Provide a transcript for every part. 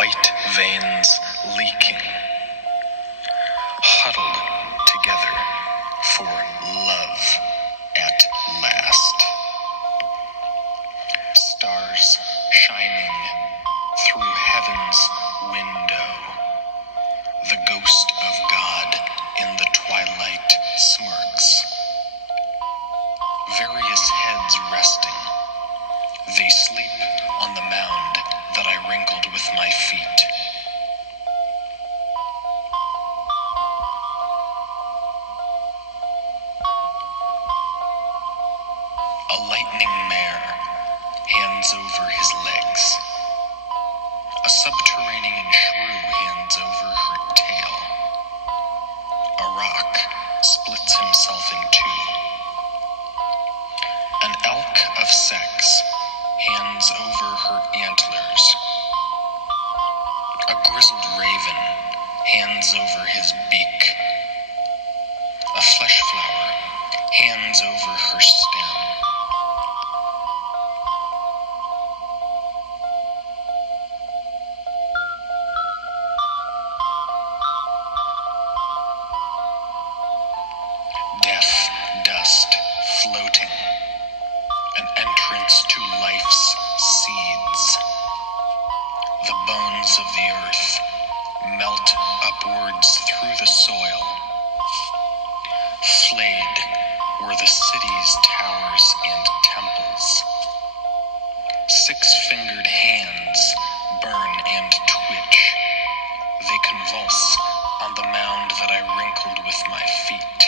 white veins leaking, huddled together for love at last. resting. They sleep on the mound that I wrinkled with my feet. A lightning mare hands over his legs. A subterranean shrew hands over her tail. A rock splits himself in two. An elk of sex hands over her antlers. A grizzled raven hands over his beak. A flesh flower hands over her stem. Death, dust, floating, an entrance to life's seeds. The bones of the earth melt upwards through the soil. Flayed were the city's towers and temples. Six-fingered hands burn and twitch. They convulse on the mound that I wrinkled with my feet.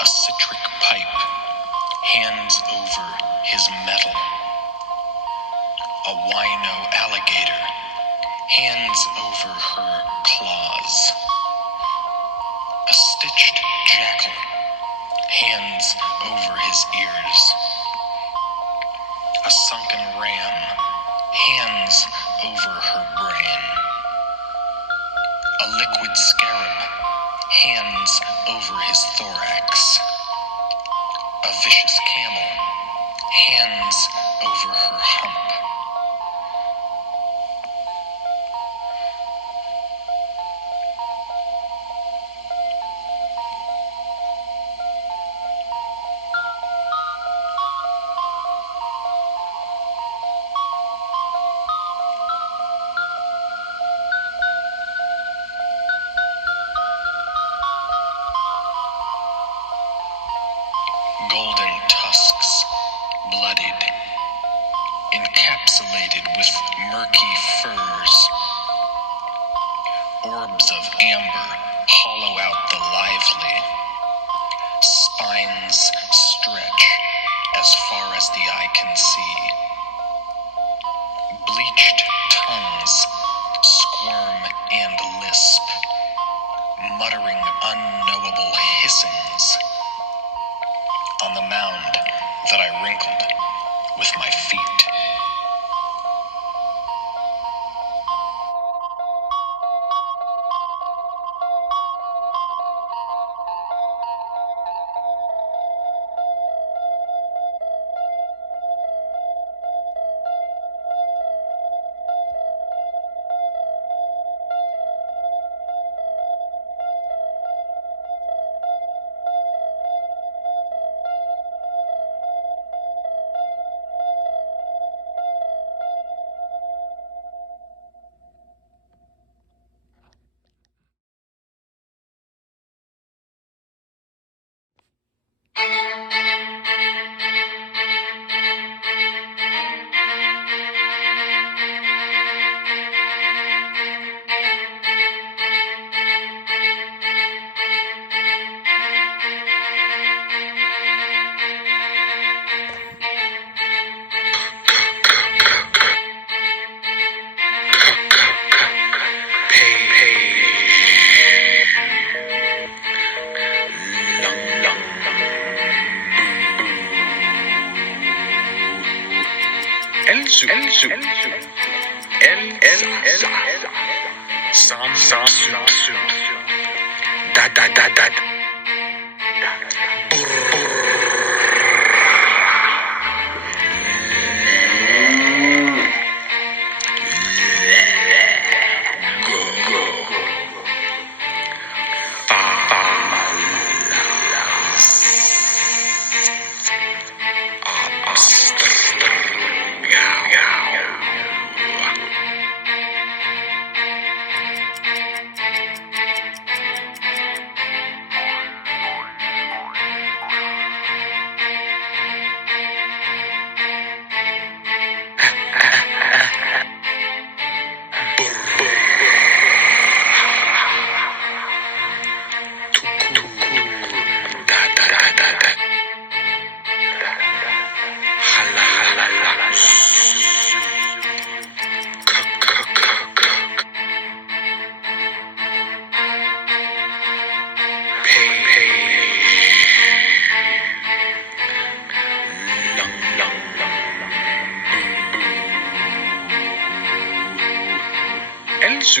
A citric pipe hands over his metal. A wino alligator hands over her claws. A stitched jackal hands over his ears. A sunken ram hands over her brain. A liquid scarab hands over his thorax. A vicious camel hands over her hump. Golden tusks, bloodied, encapsulated with murky furs. Orbs of amber hollow out the lively. Spines stretch as far as the eye can see. Bleached tongues squirm and lisp, muttering unknowable hissings on the mound that I wrinkled with my feet.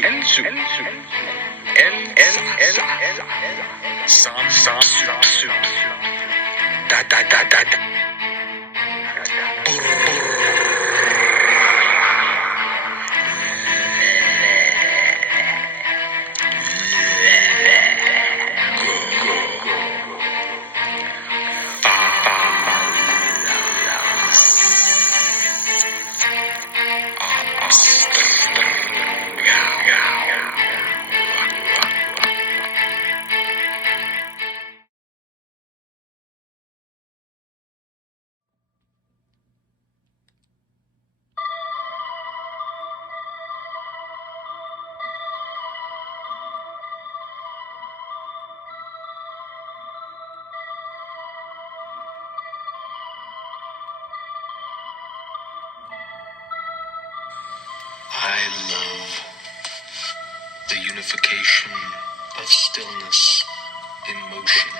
Ensu, Sam, Soup, da da da da da. I love the unification of stillness in motion,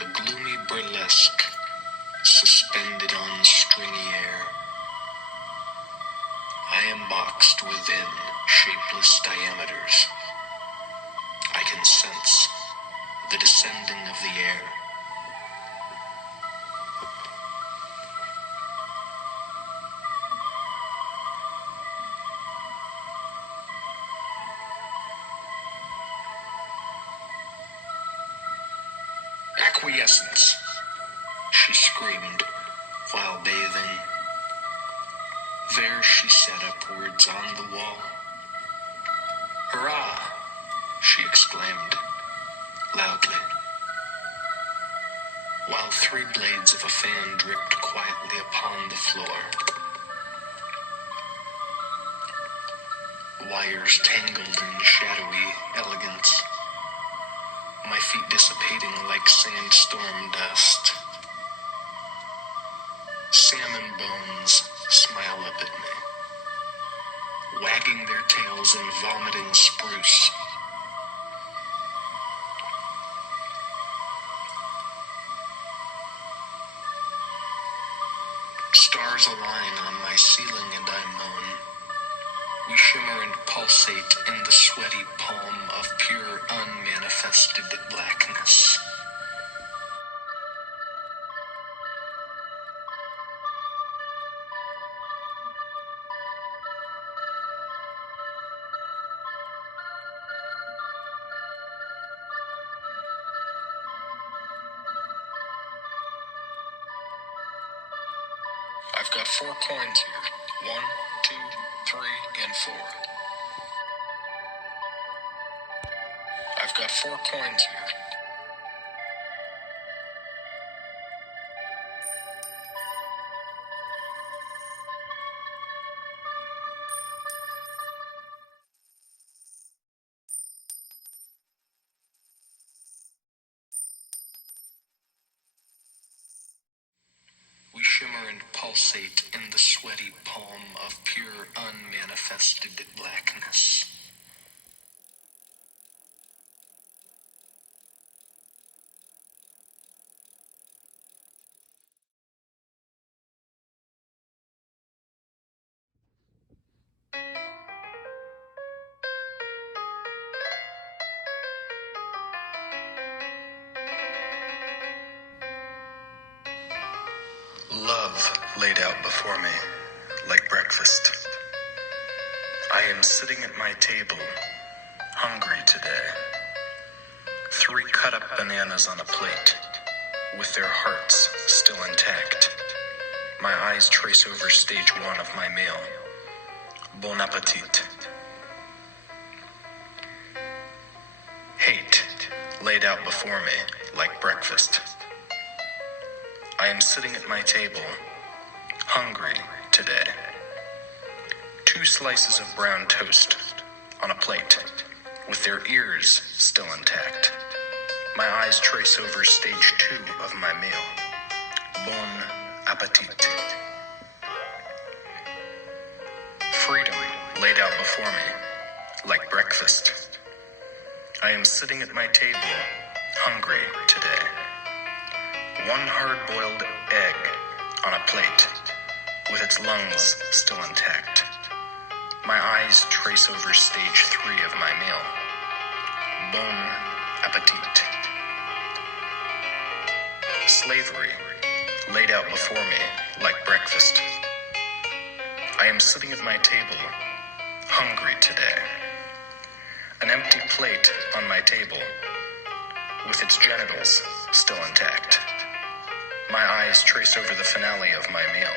a gloomy burlesque suspended on stringy air. I am boxed within shapeless diameters. I can sense the descending of the air. Acquiescence, she screamed while bathing. There she sat upwards on the wall. Hurrah! She exclaimed loudly, while 3 blades of a fan dripped quietly upon the floor. Wires tangled in shadowy elegance, my feet dissipating like sandstorm dust. Salmon bones smile up at me, wagging their tails and vomiting spruce. Stars align on my ceiling and I moan. We shimmer and pulsate in the sweaty palm of pure unmanifested blackness. I've got 4 coins here. 1, 2, 3, and 4. I've got 4 coins here. We shimmer and pulsate in the sweaty palm of pure unmanifested blackness. Love laid out before me, like breakfast. I am sitting at my table, hungry today. 3 cut-up bananas on a plate, with their hearts still intact. My eyes trace over stage 1 of my meal. Bon appetit. Hate laid out before me, like breakfast. I am sitting at my table, hungry today. 2 slices of brown toast on a plate, with their ears still intact. My eyes trace over stage 2 of my meal. Bon appetit. Freedom laid out before me, like breakfast. I am sitting at my table, hungry today. 1 hard-boiled egg on a plate, with its lungs still intact. My eyes trace over stage 3 of my meal. Bon appetit. Slavery laid out before me like breakfast. I am sitting at my table, hungry today. An empty plate on my table, with its genitals still intact. My eyes trace over the finale of my meal.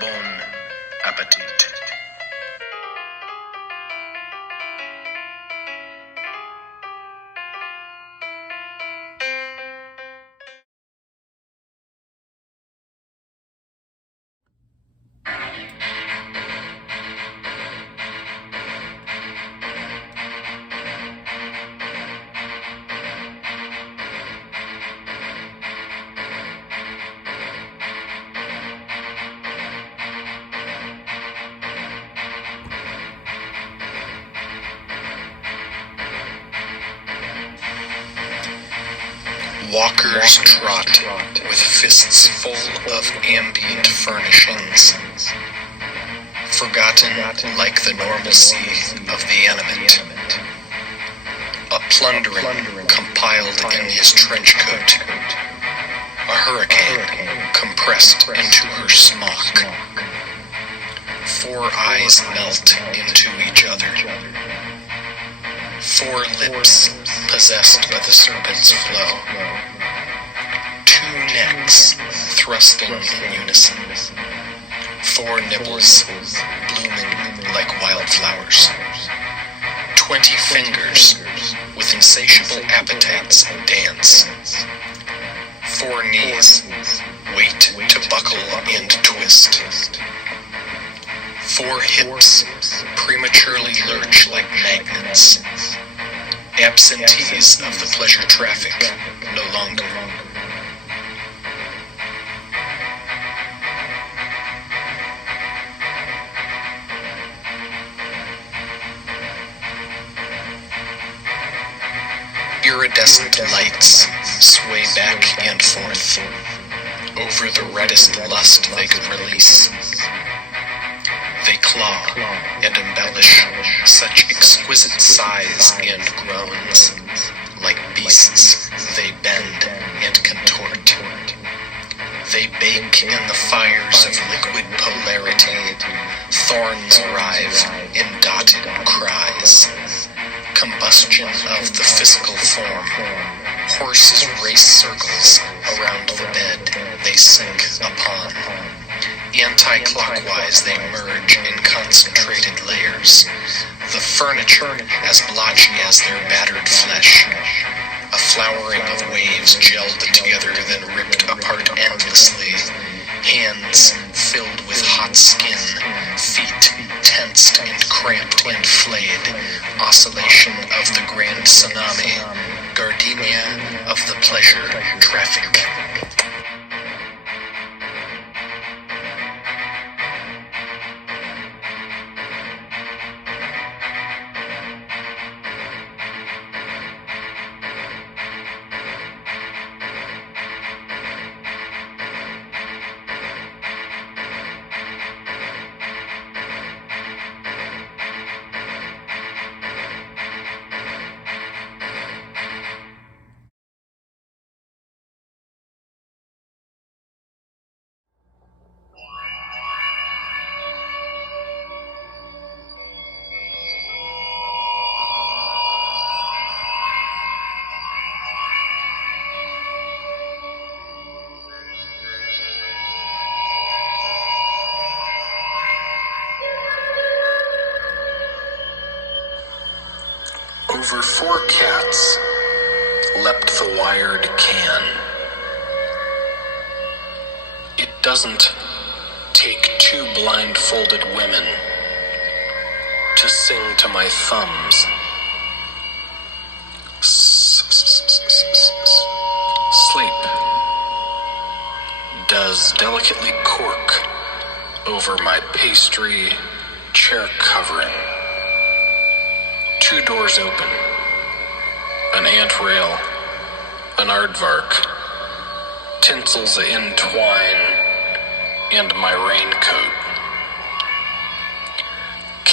Bon appetit. Walkers trot with fists full of ambient furnishings, forgotten like the normalcy of the animate. A plundering compiled in his trench coat, a hurricane compressed into her smock. 4 eyes melt into each other. 4 lips possessed by the serpent's flow. 2 necks thrusting in unison. 4 nipples blooming like wildflowers. 20 fingers with insatiable appetites dance. 4 knees wait to buckle and twist. 4 hips prematurely lurch like magnets. Absentees of the pleasure traffic no longer. Iridescent lights sway back and forth over the reddest lust they could release. They claw and embellish such exquisite sighs and groans. Like beasts, they bend and contort. They bake in the fires of liquid polarity. Thorns writhe in dotted cries. Combustion of the physical form. Horses race circles around the bed they sink upon. Anti-clockwise they merge in concentrated layers, the furniture as blotchy as their battered flesh. A flowering of waves gelled together then ripped apart endlessly. Hands filled with hot skin, feet tensed and cramped and flayed. Oscillation of the grand tsunami, Gardenia of the pleasure traffic. Over 4 cats leapt the wired can. It doesn't take 2 blindfolded women to sing to my thumbs. Sleep does delicately cork over my pastry chair covering. 2 doors open, an ant rail, an aardvark, tinsels entwine, and my raincoat.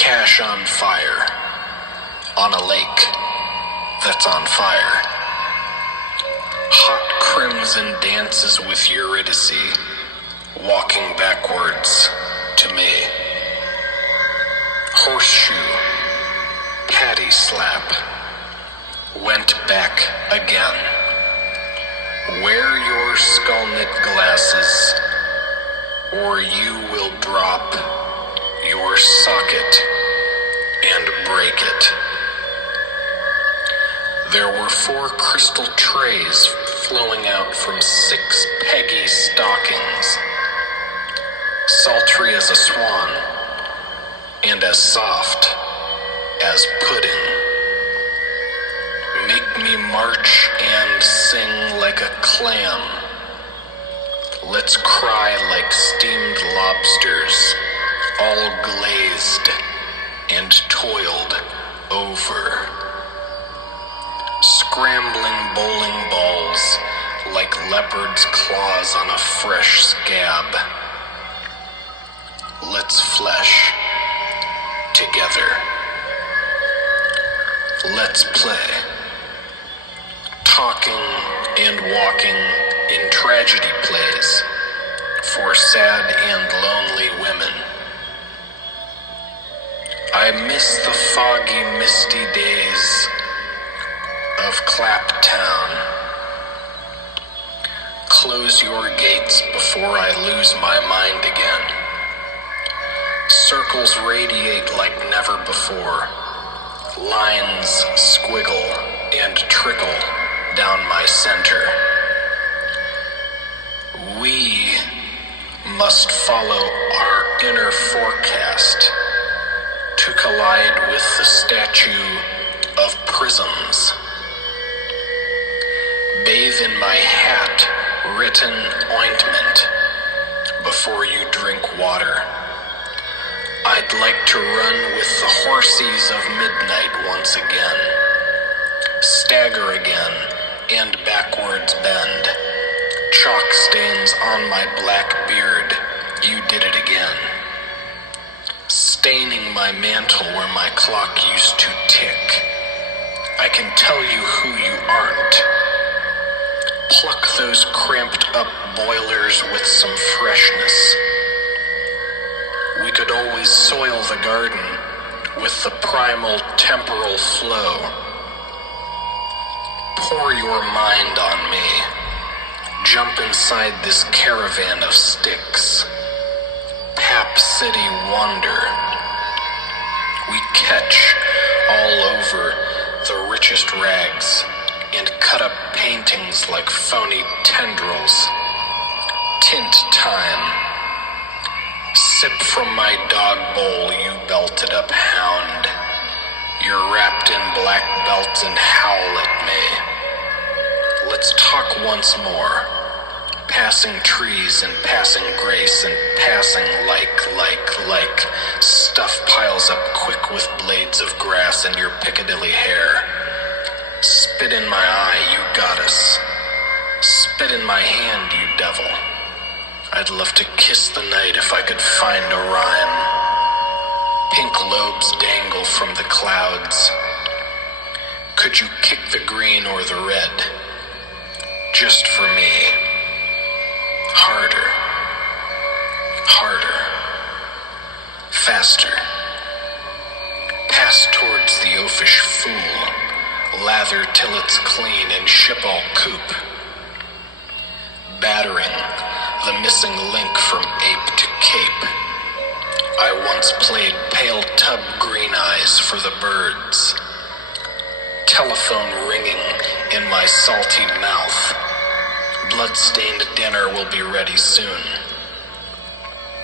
Cash on fire. On a lake that's on fire. Hot crimson dances with Eurydice, walking backwards to me. Horseshoe, patty slap, went back again. Wear your skull-knit glasses, or you will drop your socket and break it. There were 4 crystal trays flowing out from 6 peggy stockings, sultry as a swan, and as soft as pudding. Make me march and sing like a clam. Let's cry like steamed lobsters, all glazed and toiled over. Scrambling bowling balls like leopard's claws on a fresh scab. Let's flesh together. Let's play. Talking and walking in tragedy plays for sad and lonely women. I miss the foggy, misty days of Claptown. Close your gates before I lose my mind again. Circles radiate like never before. Lines squiggle and trickle down my center. We must follow our inner forecast to collide with the statue of prisms. Bathe in my hat-written ointment before you drink water. I'd like to run with the horsies of midnight once again. Stagger again and backwards bend. Chalk stains on my black beard. You did it again. Staining my mantle where my clock used to tick. I can tell you who you aren't. Pluck those cramped up boilers with some freshness. We could always soil the garden with the primal temporal flow. Pour your mind on me. Jump inside this caravan of sticks. Pap City Wonder. We catch all over the richest rags and cut up paintings like phony tendrils. Tint time. Sip from my dog bowl, you belted up hound. You're wrapped in black belts and howl at me. Let's talk once more. Passing trees and passing grace and passing like. Stuff piles up quick with blades of grass in your Piccadilly hair. Spit in my eye, you goddess. Spit in my hand, you devil. I'd love to kiss the night if I could find a rhyme. Pink lobes dangle from the clouds. Could you kick the green or the red? Just for me. Harder. Harder. Faster. Pass towards the oafish fool. Lather till it's clean and ship all coupe. Battering the missing link from ape to cape. I once played pale tub green eyes for the birds. Telephone ringing in my salty mouth. Blood-stained dinner will be ready soon.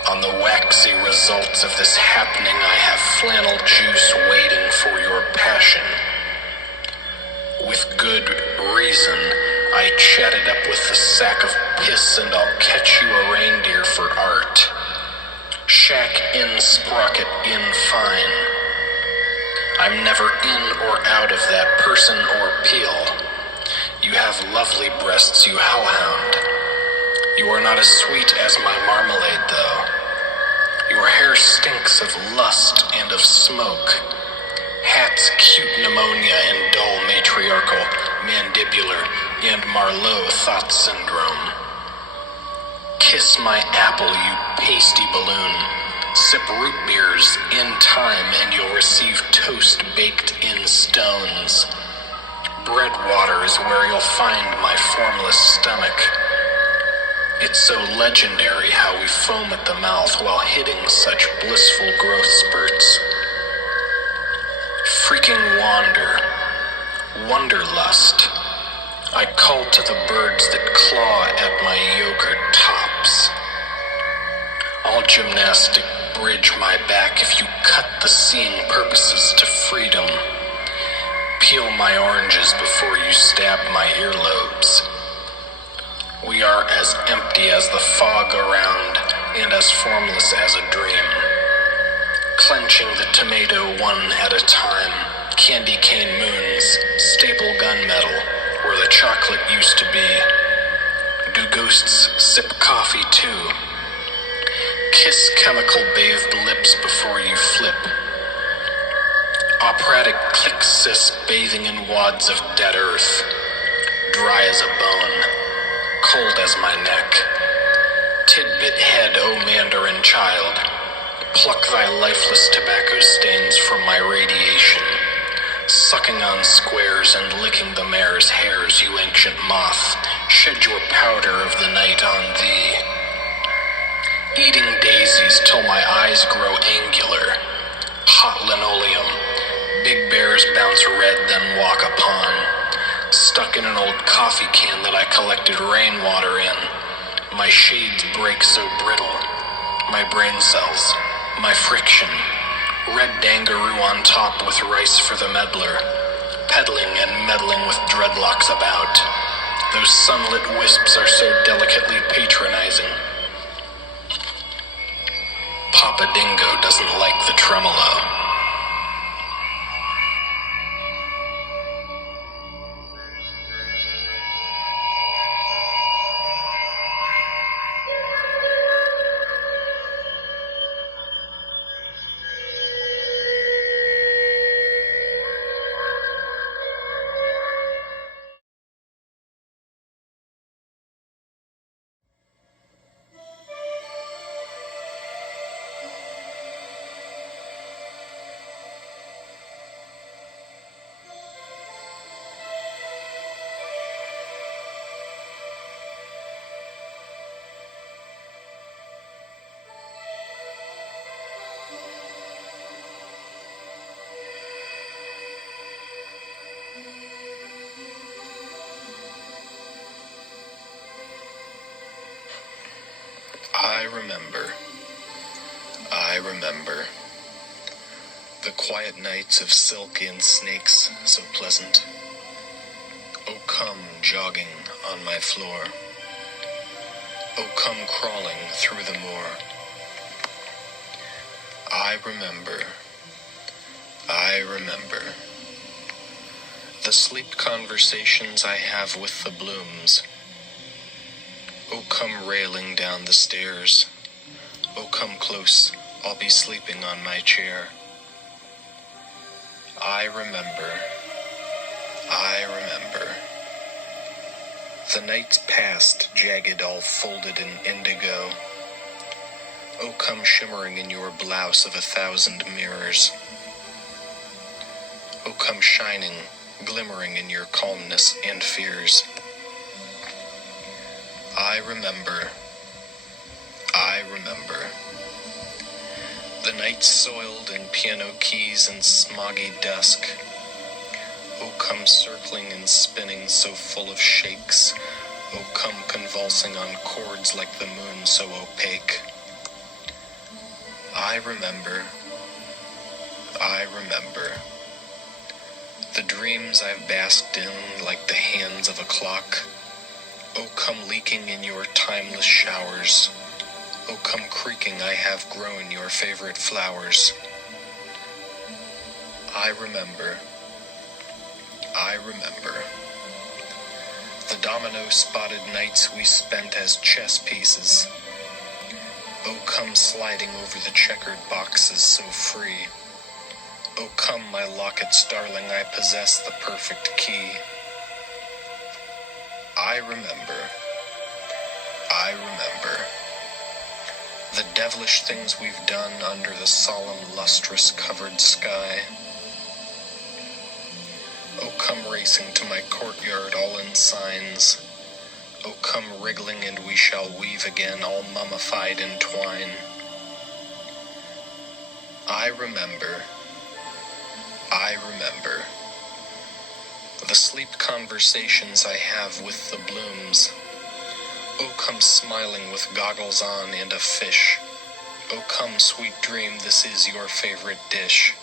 On the waxy results of this happening, I have flannel juice waiting for your passion. With good reason, I chatted up with the sack of piss and I'll catch you a reindeer for art. Shack in sprocket in fine. I'm never in or out of that person or peel. You have lovely breasts, you hellhound. You are not as sweet as my marmalade, though. Your hair stinks of lust and of smoke. Hat's cute pneumonia and dull matriarchal, mandibular, and Marlowe thought syndrome. Kiss my apple, you pasty balloon. Sip root beers in time and you'll receive toast baked in stones. Bread water is where you'll find my formless stomach. It's so legendary how we foam at the mouth while hitting such blissful growth spurts. Freaking wanderlust. I call to the birds that claw at my yogurt tops. I'll gymnastic bridge my back if you cut the seeing purposes to freedom. Peel my oranges before you stab my earlobes. We are as empty as the fog around and as formless as a dream. Clenching the tomato one at a time, candy cane moons, staple gunmetal, where the chocolate used to be. Do ghosts sip coffee too? Kiss chemical-bathed lips before you flip. Operatic click-cis bathing in wads of dead earth, dry as a bone, cold as my neck. Tidbit head, O Mandarin child, pluck thy lifeless tobacco stains from my radiation, sucking on squares and licking the mare's hairs, you ancient moth, shed your powder of the night on thee. Eating daisies till my eyes grow angular, hot linoleum, big bears bounce red then walk upon, stuck in an old coffee can that I collected rainwater in. My shades break so brittle, my brain cells, my friction, red dangaroo on top with rice for the meddler, peddling and meddling with dreadlocks about. Those sunlit wisps are so delicately patronizing. Papa Dingo doesn't like the tremolo. I remember the quiet nights of silk and snakes so pleasant. Oh, come jogging on my floor. Oh, come crawling through the moor. I remember the sleep conversations I have with the blooms. Oh, come railing down the stairs. Oh, come close, I'll be sleeping on my chair. I remember. The nights past, jagged, all folded in indigo. Oh, come shimmering in your blouse of 1,000 mirrors. Oh, come shining, glimmering in your calmness and fears. I remember. The nights soiled in piano keys and smoggy dusk. Oh, come circling and spinning so full of shakes. Oh, come convulsing on chords like the moon so opaque. I remember. The dreams I've basked in like the hands of a clock. Oh, come leaking in your timeless showers. Oh, come creaking I have grown your favorite flowers. I remember. The domino-spotted nights we spent as chess pieces. Oh, come sliding over the checkered boxes so free. Oh, come, my locket's darling, I possess the perfect key. I remember the devilish things we've done under the solemn, lustrous, covered sky. Oh, come racing to my courtyard, all in signs. Oh, come wriggling, and we shall weave again, all mummified in twine. I remember the sleep conversations I have with the blooms. Oh, come smiling with goggles on and a fish. Oh, come, sweet dream, this is your favorite dish.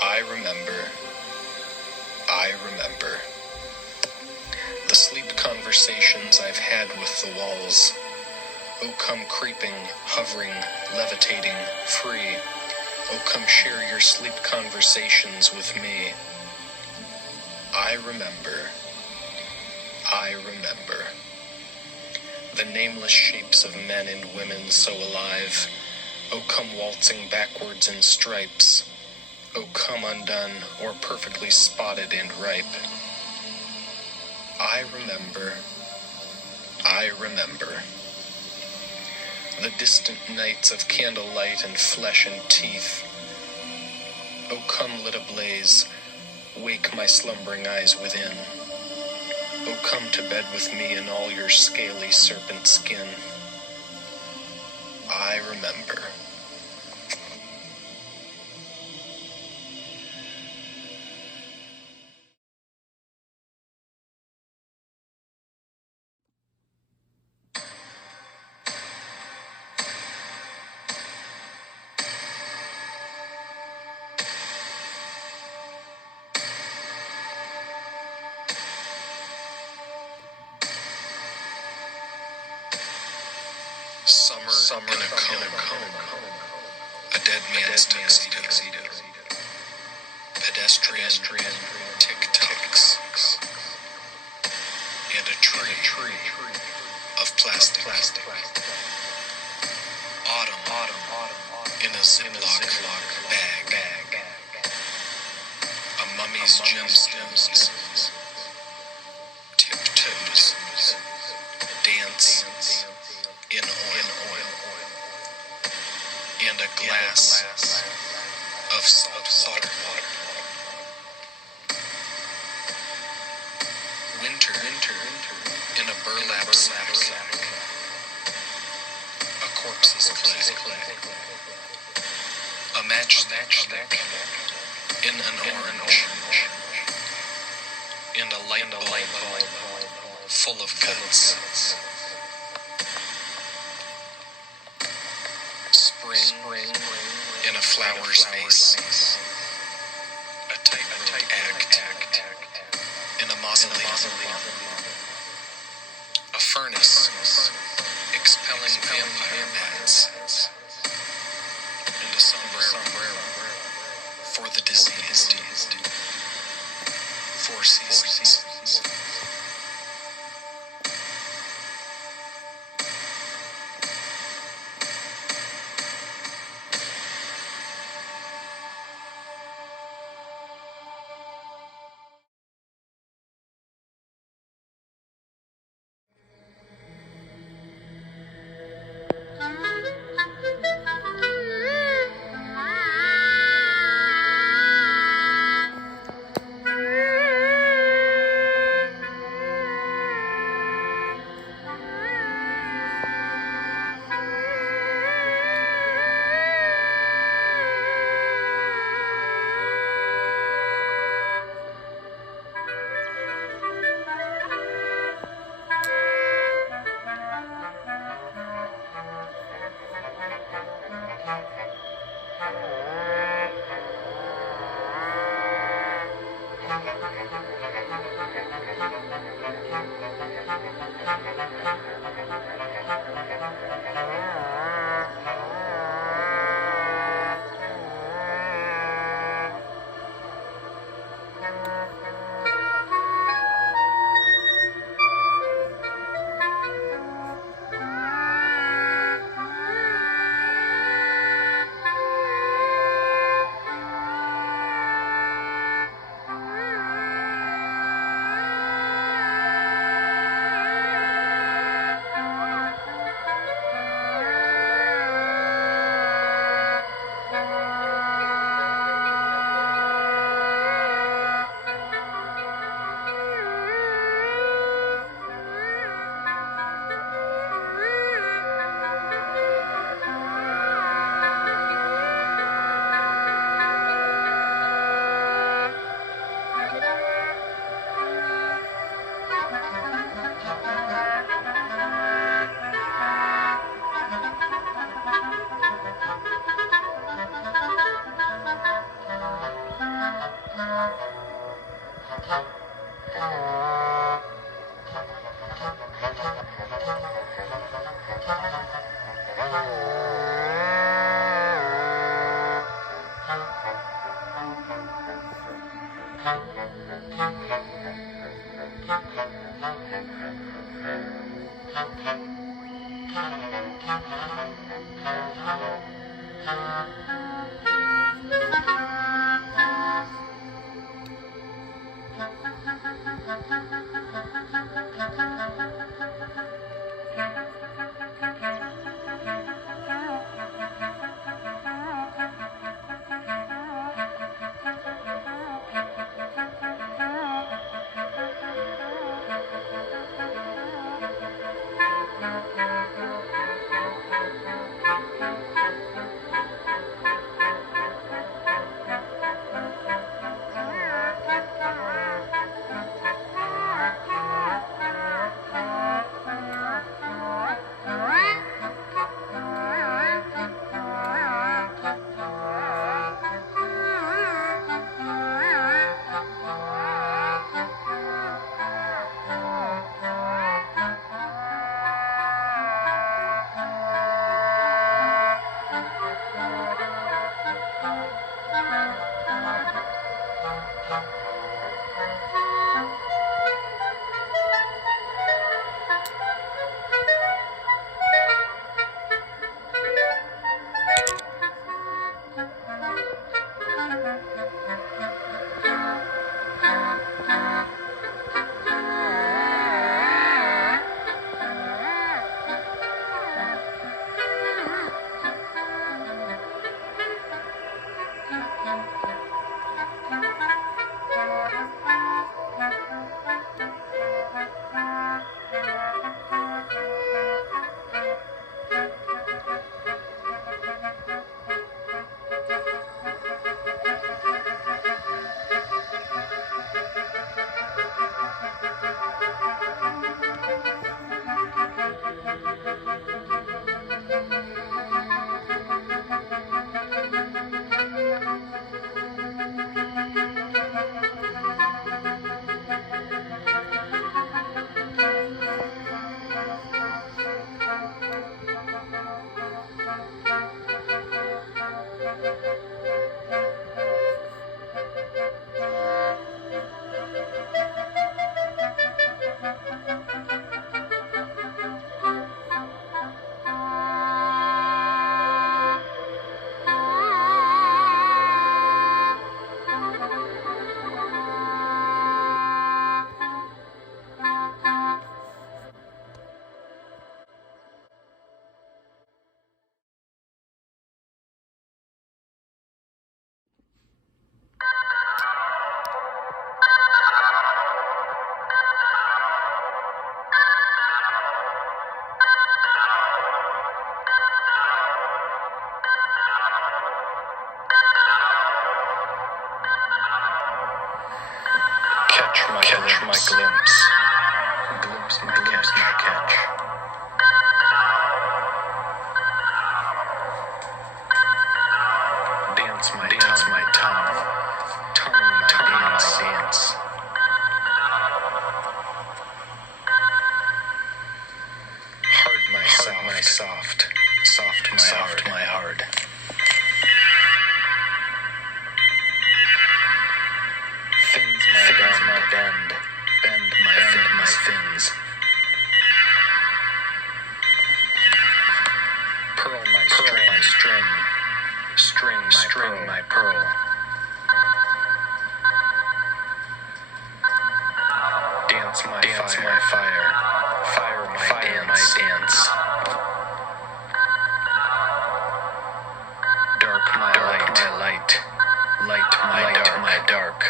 I remember the sleep conversations I've had with the walls. Oh, come creeping, hovering, levitating, free. Oh, come share your sleep conversations with me. I remember the nameless shapes of men and women so alive. Oh, come waltzing backwards in stripes. Oh, come undone or perfectly spotted and ripe. I remember the distant nights of candlelight and flesh and teeth. Oh, come lit ablaze, wake my slumbering eyes within. Oh, come to bed with me in all your scaly serpent skin. I remember. Summer in a comb. A dead man's tuxedo. Pedestrian tick-tocks. And a tree of plastic. Autumn in a Ziploc bag. A mummy's gemstones. Tiptoes. Dance in oil. And a glass of salt water. Winter in a burlap sack. A corpse's clay. A matchstick in an orange. And a light bulb full of guts. Spring in a flower's vase. A type act in a mausoleum. A furnace expelling vampire bats. And a sombrero for the diseased. 4 seasons. Catch my glimpse. Glimpse my catch. Dance my tongue. Tongue my dance. Hard my soft. Soft my hard. Fins my bend. Bend my fins. Pearl my string. String my pearl. Dance my fire. Fire my dance. Dark my light. Light my dark.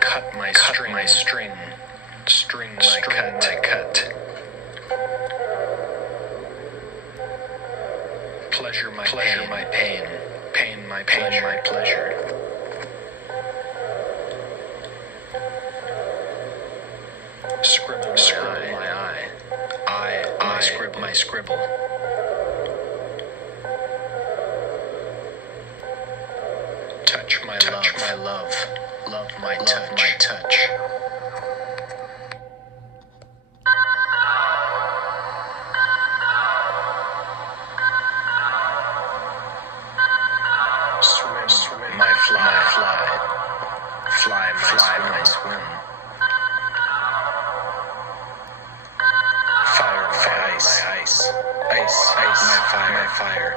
Cut my string. String my cut. Pleasure my pain. Pain my pleasure. Scribble my eye. Eye my scribble. Touch my love. Love my touch. Swim my fly. Fly my swim. fire.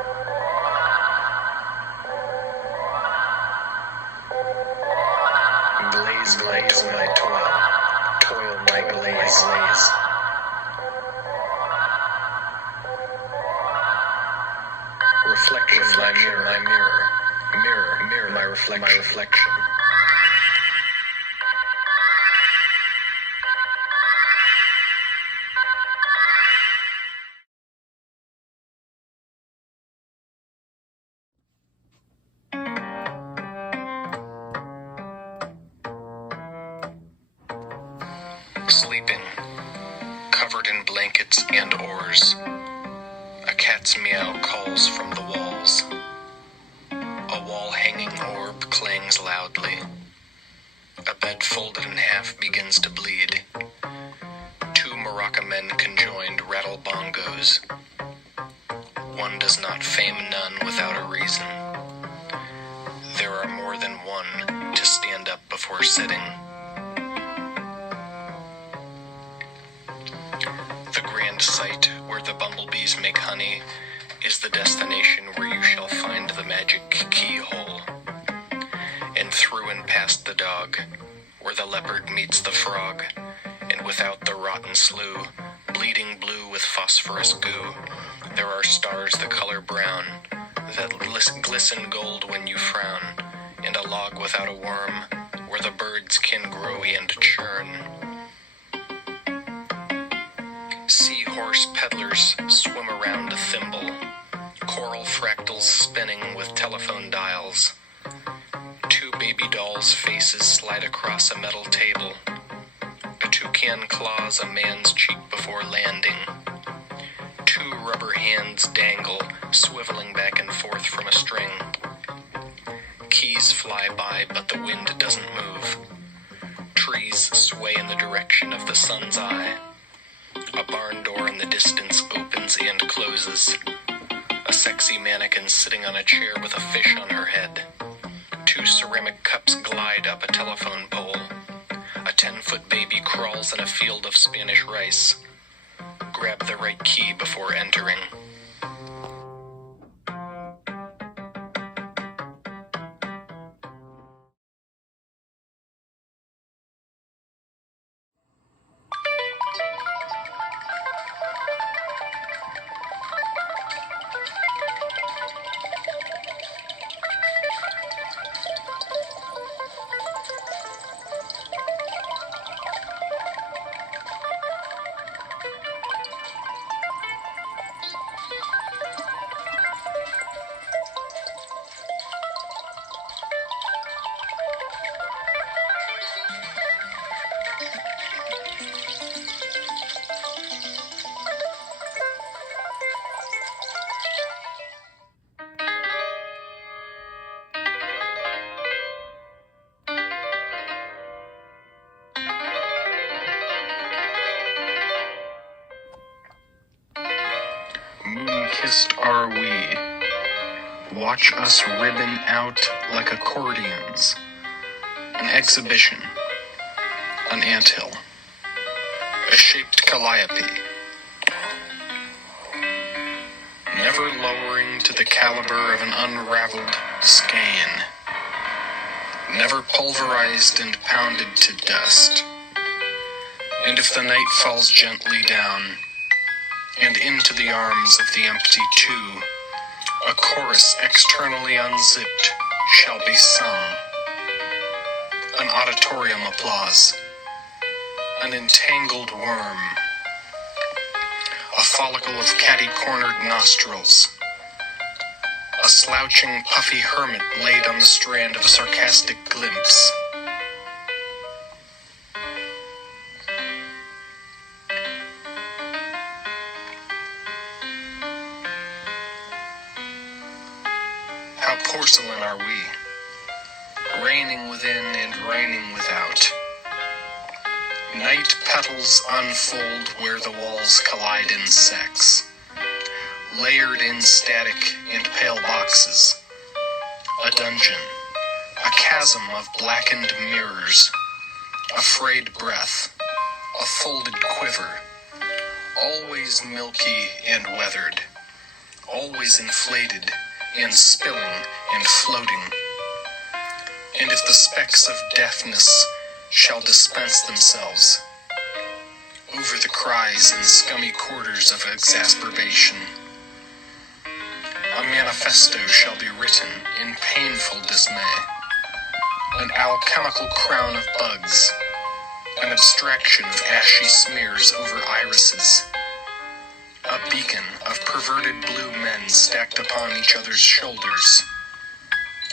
Glaze my toil, toil my glaze. Reflection my mirror my reflection. Sleeping, covered in blankets and oars. A cat's meow calls from the walls. A wall-hanging orb clangs loudly. A bed folded in half begins to bleed. Two Maraca men conjoined rattle bongos. One does not fame none without a reason. There are more than one to stand up before sitting. The grand site where the bumblebees make honey is the destination where you shall find the magic keyhole. And through and past the dog, where the leopard meets the frog, and without the rotten slough, bleeding blue with phosphorus goo, there are stars the color brown, that glisten gold when you frown, and a log without a worm, where the birds can grow and churn. Seahorse peddlers swim around a thimble, coral fractals spinning with telephone dials. Two baby dolls' faces slide across a metal table. A toucan claws a man's cheek before landing. Two rubber hands dangle, swiveling back and forth from a string. Keys fly by, but the wind doesn't move. Trees sway in the direction of the sun's eye. A barn door in the distance opens and closes. A sexy mannequin sitting on a chair with a fish on her head. Two ceramic cups glide up a telephone pole. A 10-foot baby crawls in a field of Spanish rice. Grab the right key before entering. Moon-kissed are we. Watch us ribbon out like accordions. An exhibition. An anthill. A shaped calliope. Never lowering to the caliber of an unraveled skein. Never pulverized and pounded to dust. And if the night falls gently down, and into the arms of the empty too, a chorus externally unzipped shall be sung. An auditorium applause. An entangled worm. A follicle of catty-cornered nostrils. A slouching, puffy hermit laid on the strand of a sarcastic glimpse. How porcelain are we, raining within and raining without. Night petals unfold where the walls collide in sex, layered in static and pale boxes. A dungeon, a chasm of blackened mirrors, a frayed breath, a folded quiver, always milky and weathered, always inflated, and spilling, and floating. And if the specks of deafness shall dispense themselves over the cries and scummy quarters of exasperation, a manifesto shall be written in painful dismay, an alchemical crown of bugs, an abstraction of ashy smears over irises, a beacon of perverted blue men stacked upon each other's shoulders,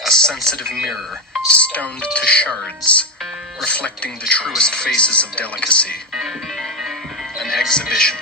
a sensitive mirror stoned to shards, reflecting the truest faces of delicacy, an exhibition